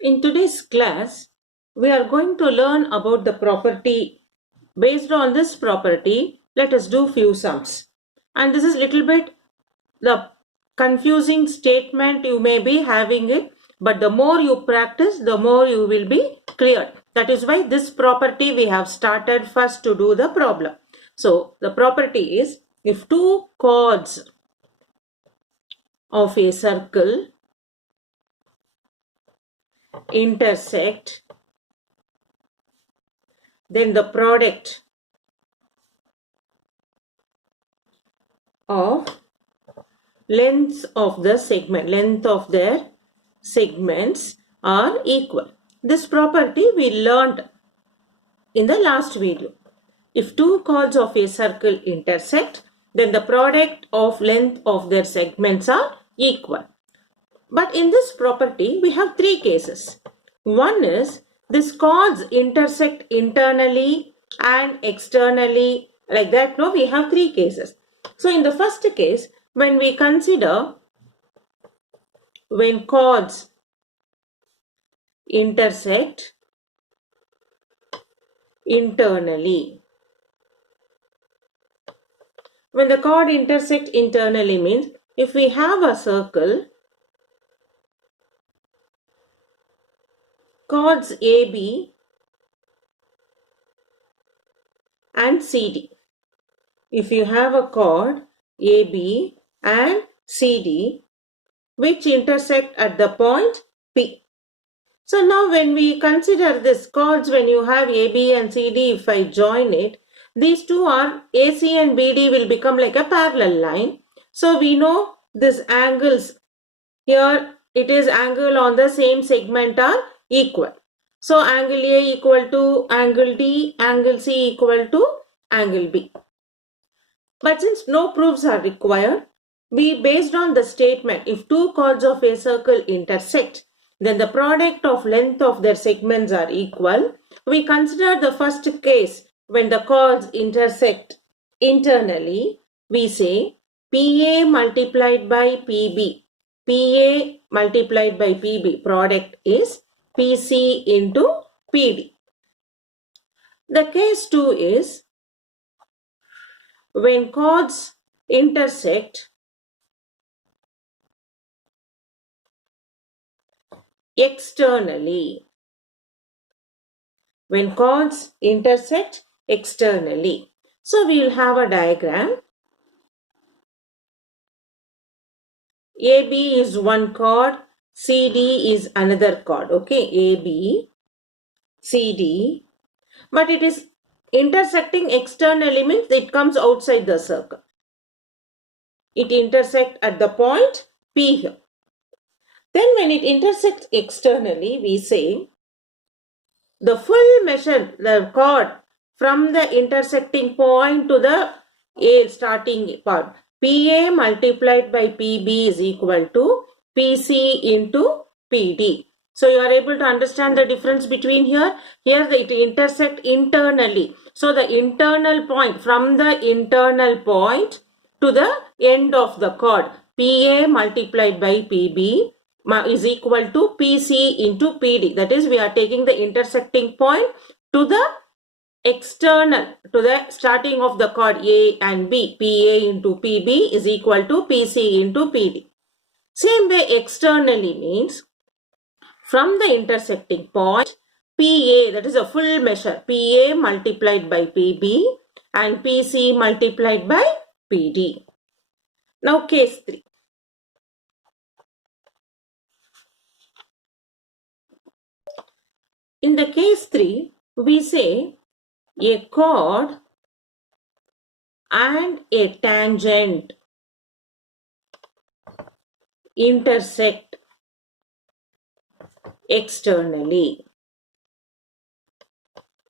In today's class, we are going to learn about the property. Based on this property, let us do few sums. And this is little bit the confusing statement you may be having it, but the more you practice, the more you will be clear. That is why this property we have started first to do the problem. So the property is, if two chords of a circle intersect, then the product of length of their segments are equal. This property we learned in the last video. If two chords of a circle intersect, then the product of length of their segments are equal. But in this property, we have three cases. One is these chords intersect internally and externally. Like that, no, we have three cases. So in the first case, when we consider when chords intersect internally. When the chord intersect internally means if we have a circle, chords AB and CD. If you have a chord AB and CD which intersect at the point P. So now when we consider this chords, when you have AB and CD, if I join it, these two are AC and BD will become like a parallel line. So we know this angles here, it is angle on the same segment are equal. So angle A equal to angle D, angle C equal to angle B. But since no proofs are required, we based on the statement, if two chords of a circle intersect, then the product of length of their segments are equal. We consider the first case when the chords intersect internally. We say PA multiplied by PB. PA multiplied by PB product is PC into PD. The case 2 is when chords intersect externally. When chords intersect externally. So we will have a diagram. AB is one chord, CD is another chord. Okay, AB, CD. But it is intersecting externally means it comes outside the circle. It intersects at the point P here. Then when it intersects externally, we say the full measure, the chord from the intersecting point to the A starting part, PA multiplied by PB is equal to PC into PD. So you are able to understand the difference between here. Here it intersect internally. So the internal point, from the internal point to the end of the chord, PA multiplied by PB is equal to PC into PD. That is, we are taking the intersecting point to the external, to the starting of the chord A and B. PA into PB is equal to PC into PD. Same way externally means from the intersecting point PA, that is a full measure, PA multiplied by PB and PC multiplied by PD. Now case 3. In the case 3, we say a chord and a tangent intersect externally.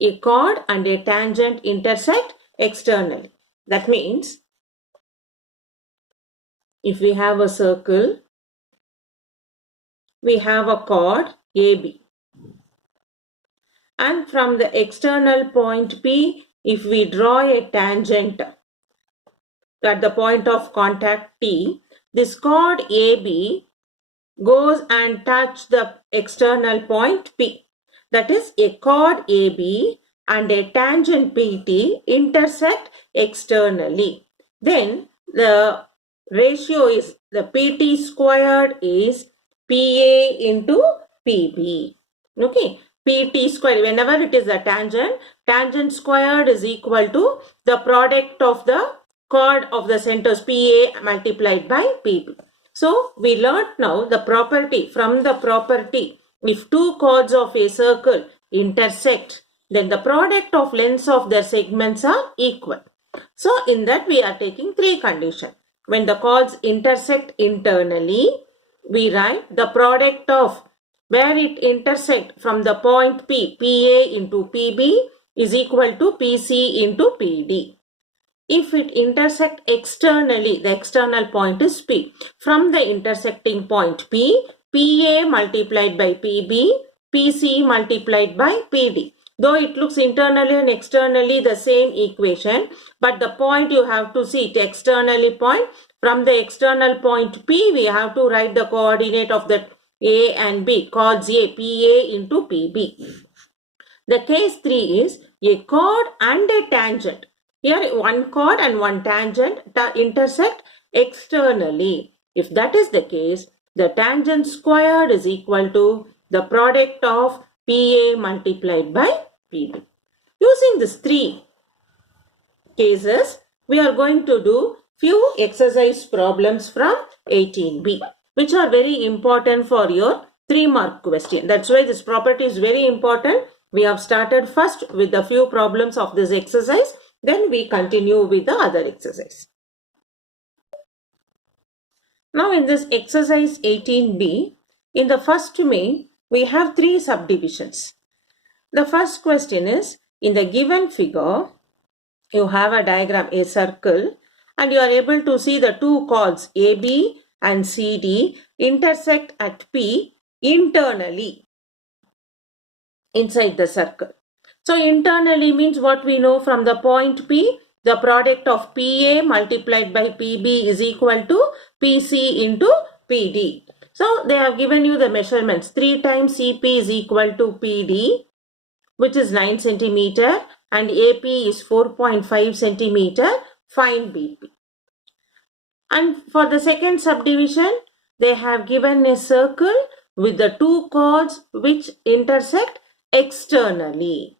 A chord and a tangent intersect externally. That means if we have a circle, we have a chord AB. And from the external point P, if we draw a tangent at the point of contact T, this chord AB goes and touch the external point P. That is, a chord AB and a tangent PT intersect externally. Then the ratio is the PT squared is PA into PB. Okay, PT squared, whenever it is a tangent squared is equal to the product of the chord of the centers PA multiplied by PB. So we learnt now the property. From the property, if two chords of a circle intersect, then the product of lengths of their segments are equal. So in that we are taking three conditions. When the chords intersect internally, we write the product of where it intersect from the point P, PA into PB is equal to PC into PD. If it intersect externally, the external point is P. From the intersecting point P, PA multiplied by PB, PC multiplied by PD. Though it looks internally and externally the same equation, but the point you have to see it externally point. From the external point P, we have to write the coordinate of the A and B, chords A, PA into PB. The case 3 is a chord and a tangent. Here one chord and one tangent intersect externally. If that is the case, the tangent squared is equal to the product of PA multiplied by PB. Using these three cases, we are going to do few exercise problems from 18B, which are very important for your 3-mark question. That's why this property is very important. We have started first with a few problems of this exercise. Then we continue with the other exercise. Now in this exercise 18B, in the first main, we have 3 subdivisions. The first question is, in the given figure, you have a diagram, a circle, and you are able to see the two chords AB and CD intersect at P internally inside the circle. So internally means what we know from the point P, the product of PA multiplied by PB is equal to PC into PD. So they have given you the measurements. 3 times CP is equal to PD, which is 9 centimeter, and AP is 4.5 centimeter. Find BP. And for the second subdivision, they have given a circle with the two chords which intersect externally.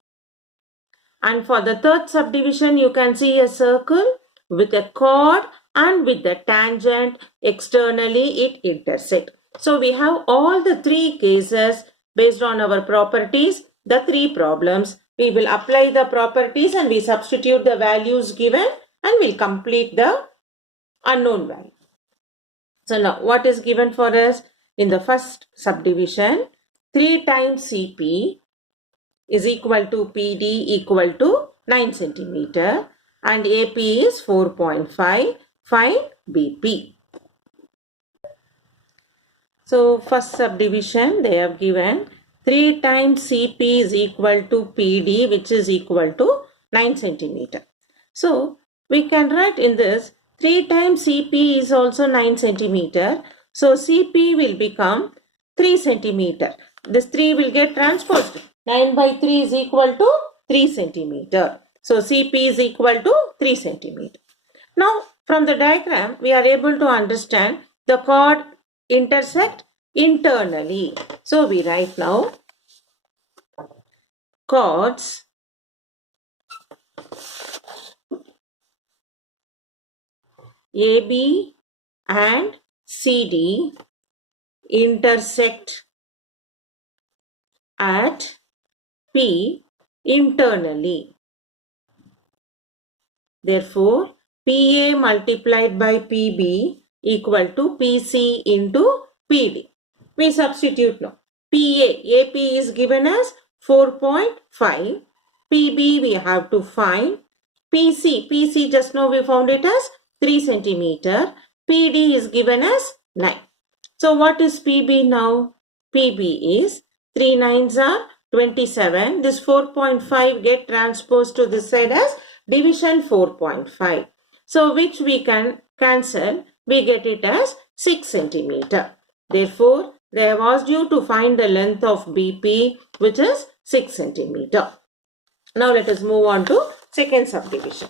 And for the third subdivision, you can see a circle with a chord and with the tangent externally it intersects. So we have all the 3 cases based on our properties, the 3 problems. We will apply the properties and we substitute the values given and we'll complete the unknown value. So now what is given for us? In the first subdivision, 3 times CP is equal to PD equal to 9 centimeter and AP is 4.5. Find BP. So first subdivision, they have given 3 times CP is equal to PD, which is equal to 9 centimeter. So we can write in this 3 times CP is also 9 centimeter. So CP will become 3 centimeter. This 3 will get transposed. 9 by 3 is equal to 3 centimeter. So CP is equal to 3 centimeter. Now from the diagram, we are able to understand the chord intersect internally. So we write now chords AB and CD intersect at P internally. Therefore, PA multiplied by PB equal to PC into PD. We substitute now. AP is given as 4.5. PB we have to find. PC just now we found it as 3 centimeter. PD is given as 9. So what is PB now? PB is 3 9s are 27. This 4.5 get transposed to this side as division 4.5. So which we can cancel. We get it as 6 centimeter. Therefore, they have asked you to find the length of BP, which is 6 centimeter. Now let us move on to second subdivision.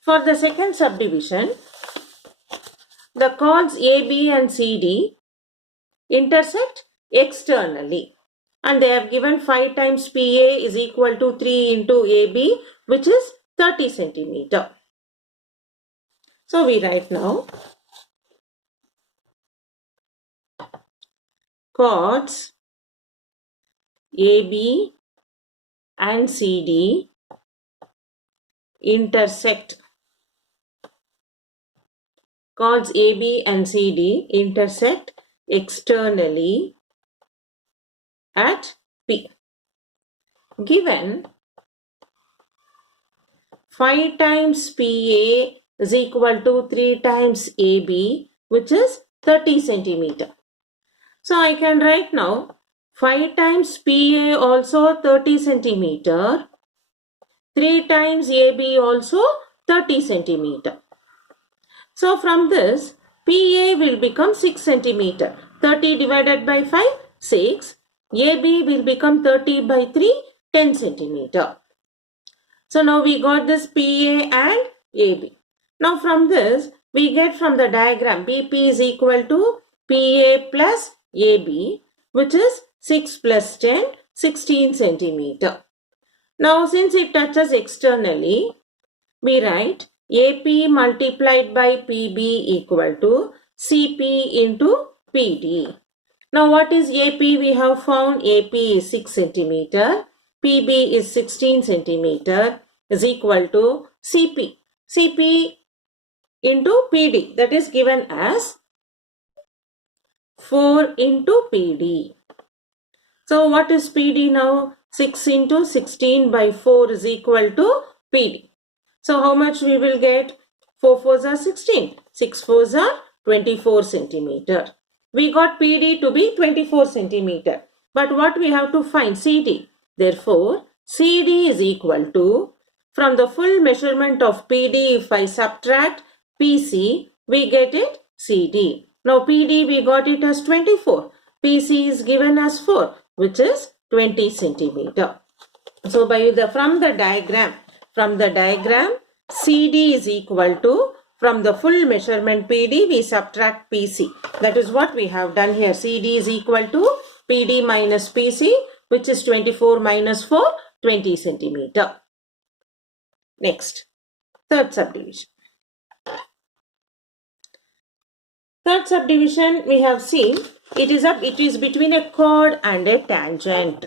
For the second subdivision, the chords AB and CD intersect externally, and they have given 5 times PA is equal to 3 into AB, which is 30 centimeter. So we write now chords AB and CD intersect. Chords AB and CD intersect externally at P. Given 5 times PA is equal to 3 times AB, which is 30 centimeter. So I can write now 5 times PA also 30 centimeter, 3 times AB also 30 centimeter. So from this, PA will become 6 centimeter. 30 divided by 5, 6. AB will become 30 by 3, 10 centimeter. So now we got this PA and AB. Now from this, we get from the diagram BP is equal to PA plus AB, which is 6 plus 10, 16 centimeter. Now since it touches externally, we write AP multiplied by PB equal to CP into PD. Now what is AP? We have found AP is 6 centimeter, PB is 16 centimeter is equal to CP. CP into PD, that is given as 4 into PD. So what is PD now? 6 into 16 by 4 is equal to PD. So how much we will get? 4 4s are 16. 6 4s are 24 centimeter. We got PD to be 24 centimeter. But what we have to find? CD. Therefore, CD is equal to, from the full measurement of PD, if I subtract PC, we get it CD. Now PD we got it as 24. PC is given as 4, which is 20 centimeter. So from the diagram, CD is equal to, from the full measurement PD, we subtract PC. That is what we have done here. CD is equal to PD minus PC, which is 24 minus 4, 20 centimeter. Next, third subdivision. Third subdivision we have seen, it is between a chord and a tangent.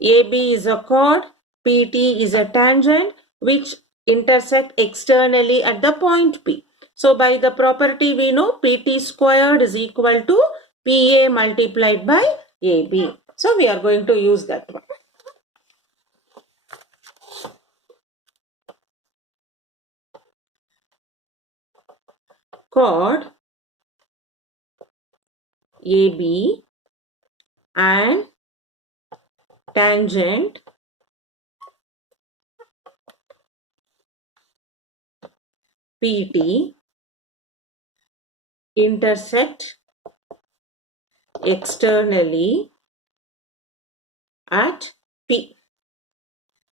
AB is a chord, PT is a tangent which intersect externally at the point P. So by the property we know PT squared is equal to PA multiplied by AB. So we are going to use that one. Chord AB and tangent PT intersect externally at P.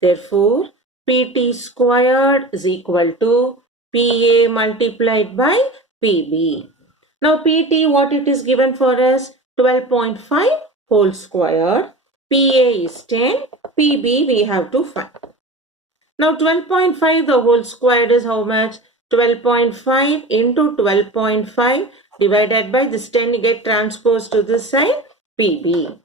Therefore, PT squared is equal to PA multiplied by PB. Now PT, what it is given for us? 12.5 whole squared. PA is 10. PB we have to find. Now 12.5 the whole squared is how much? 12.5 into 12.5 divided by this 10 get transposed to this side, PB.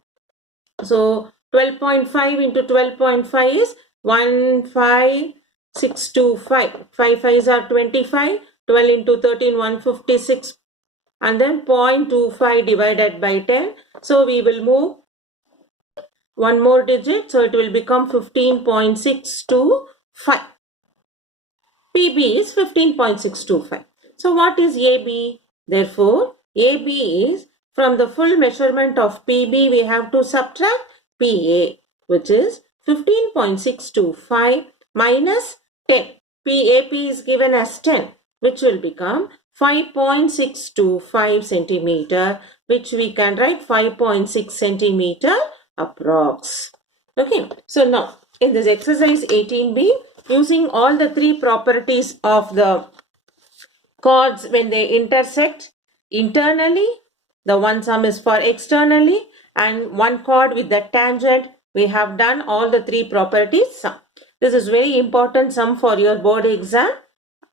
So 12.5 into 12.5 is 15625. 5 5s are 25. 12 into 13, 156. And then 0.25 divided by 10. So we will move one more digit. So it will become 15.625. PB is 15.625. So what is AB? Therefore, AB is, from the full measurement of PB, we have to subtract PA, which is 15.625 minus 10. PAP is given as 10. which will become 5.625 centimeter, which we can write 5.6 centimeter approx. Okay, so now in this exercise 18b, using all the three properties of the chords when they intersect internally, the one sum is for externally, and one chord with the tangent, we have done all the three properties sum. This is very important sum for your board exam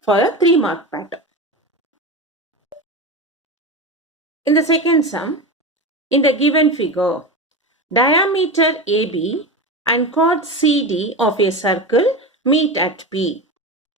for a 3-mark pattern. In the second sum, in the given figure, diameter AB and chord CD of a circle meet at P.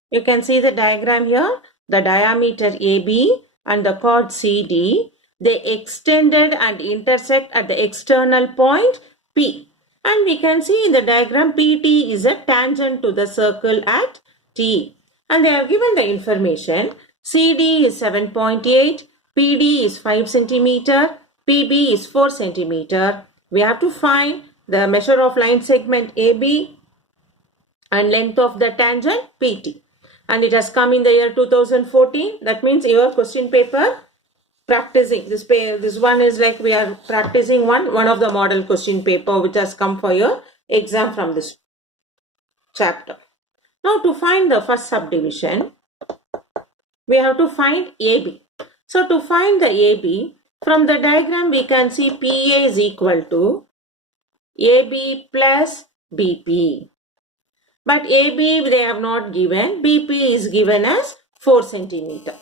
You can see the diagram here. The diameter AB and the chord CD, they extended and intersect at the external point P. And we can see in the diagram PT is a tangent to the circle at T. And they have given the information. CD is 7.8, PD is 5 centimeter, PB is 4 centimeter. We have to find the measure of line segment AB and length of the tangent PT. And it has come in the year 2014. That means your question paper practicing. This one is like we are practicing one of the model question paper which has come for your exam from this chapter. Now to find the first subdivision, we have to find AB. So to find the AB, from the diagram we can see PA is equal to AB plus BP. But AB they have not given, BP is given as 4 centimeter.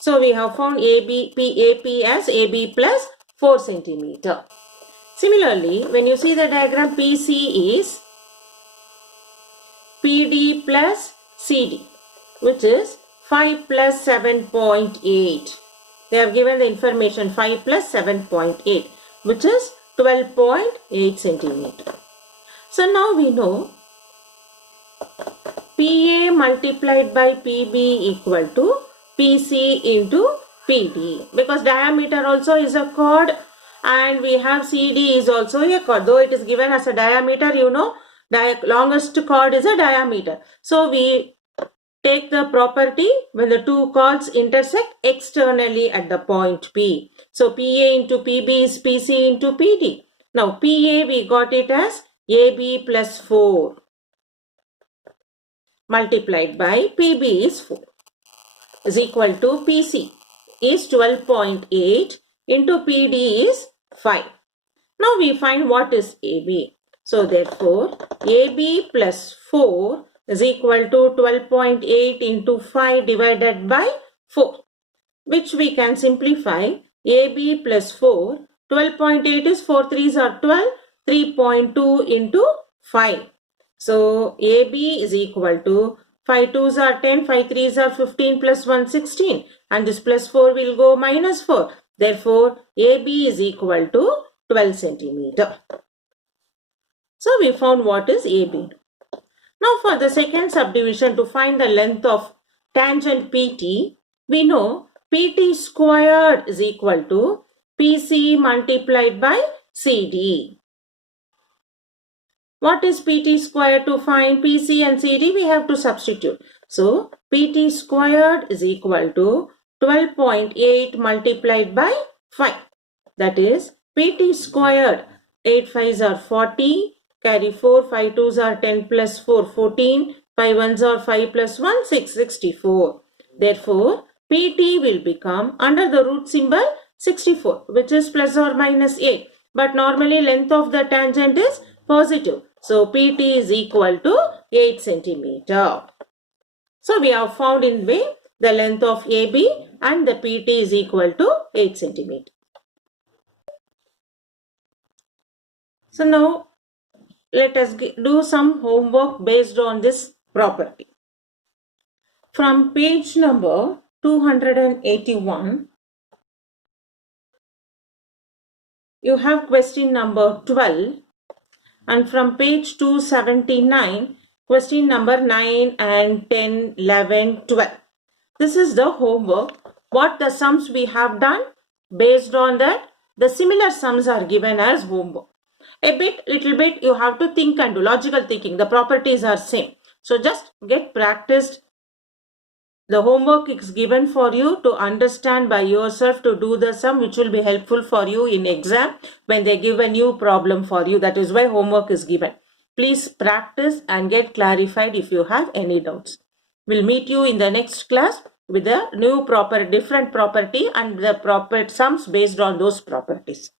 So we have found AP as AB plus 4 centimeter. Similarly, when you see the diagram, PC is PD plus CD, which is 5 plus 7.8. They have given the information 5 plus 7.8, which is 12.8 centimeter. So now we know PA multiplied by PB equal to PC into PD, because diameter also is a chord and we have CD is also a chord. Though it is given as a diameter, you know, longest chord is a diameter. So we take the property when the two chords intersect externally at the point P. So PA into PB is PC into PD. Now PA we got it as AB plus 4 multiplied by PB is 4 is equal to PC is 12.8 into PD is 5. Now we find what is AB. So therefore AB plus 4 is equal to 12.8 into 5 divided by 4, which we can simplify. AB plus 4, 12.8 is 4 3s are 12, 3.2 into 5. So AB is equal to 5 2s are 10, 5 3s are 15 plus 1 16, and this plus 4 will go minus 4. Therefore AB is equal to 12 centimeter. So we found what is AB. Now for the second subdivision, to find the length of tangent PT, we know PT squared is equal to PC multiplied by CD. What is PT squared? To find PC and CD, we have to substitute. So PT squared is equal to 12.8 multiplied by 5. That is PT squared, 8 5s are 40. Carry 4, 5 2s are 10 plus 4, 14, 5 1s are 5 plus 1, 6, 64. Therefore, PT will become under the root symbol 64, which is plus or minus 8. But normally length of the tangent is positive. So, PT is equal to 8 centimeter. So, we have found in way the length of AB and the PT is equal to 8 centimeter. So, now let us do some homework based on this property. From page number 281, you have question number 12, and from page 279, question number 9 and 10, 11, 12. This is the homework. What the sums we have done, based on that, the similar sums are given as homework. Little bit you have to think and do logical thinking. The properties are same. So just get practiced The homework is given for you to understand by yourself to do the sum, which will be helpful for you in exam when they give a new problem for you. That is why homework is given. Please practice and get clarified if you have any doubts. We'll meet you in the next class with a new different property and the proper sums based on those properties.